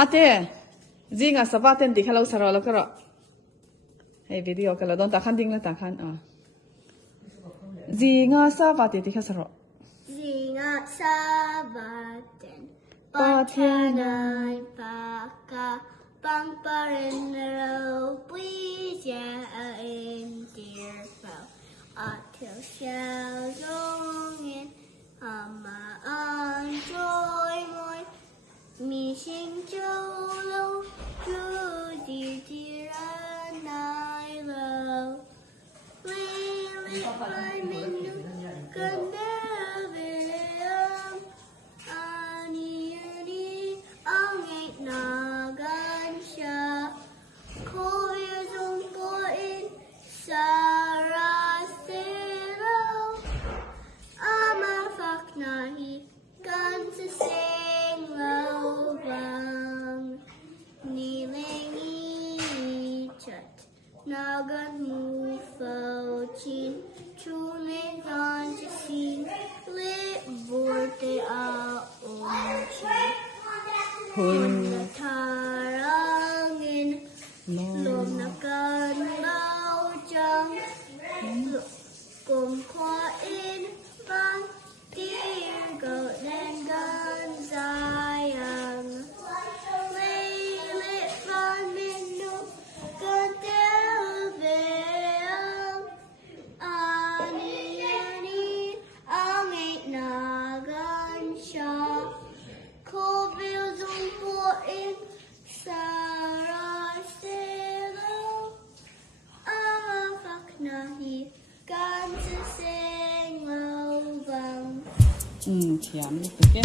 ate Zingah Savate'n di kalau saro lo karo hey video kalau don takkan ding la takkan Zingah Savate'n di kasaro Zingah Savate'n Pathian Paka Pamparin Ro Puitlin Dear Foe Until Shell Zongin Hama Joy Moi Mi Xing Châu Lâu Chú Đi Tiran Nai Lâu Lý Lý Lai Minh Nụ Cần Đa Về Âm Ani Ani Ông Ngạch Nà Gan Sha Cô Yêu Dung Bố In Sa Ra Xê Lâu Ama Phạc Na Hi Gan Sa Seng Lâu Vang Ni Leng Y Chat Na Gan Mu Phao Chin Chu Nên Gan Sa Xin Lệ Vô Tê A Ôm Chi Hun Na Tha Rangin Lom Na Gan Bao Chang Cùng Khoa In Vang Dear Goat Nên Gan Dài Ang Lê Lệ Phan Minh Nụ Gan Đeo Về Âm Ani Ani Ang Ngạch Na Gan Sha Cô Bill Dung Bố In Sa Ra Xê Lâu Ama Phạc Na Hi Gan Sa Seng Lâu Vang chém được cái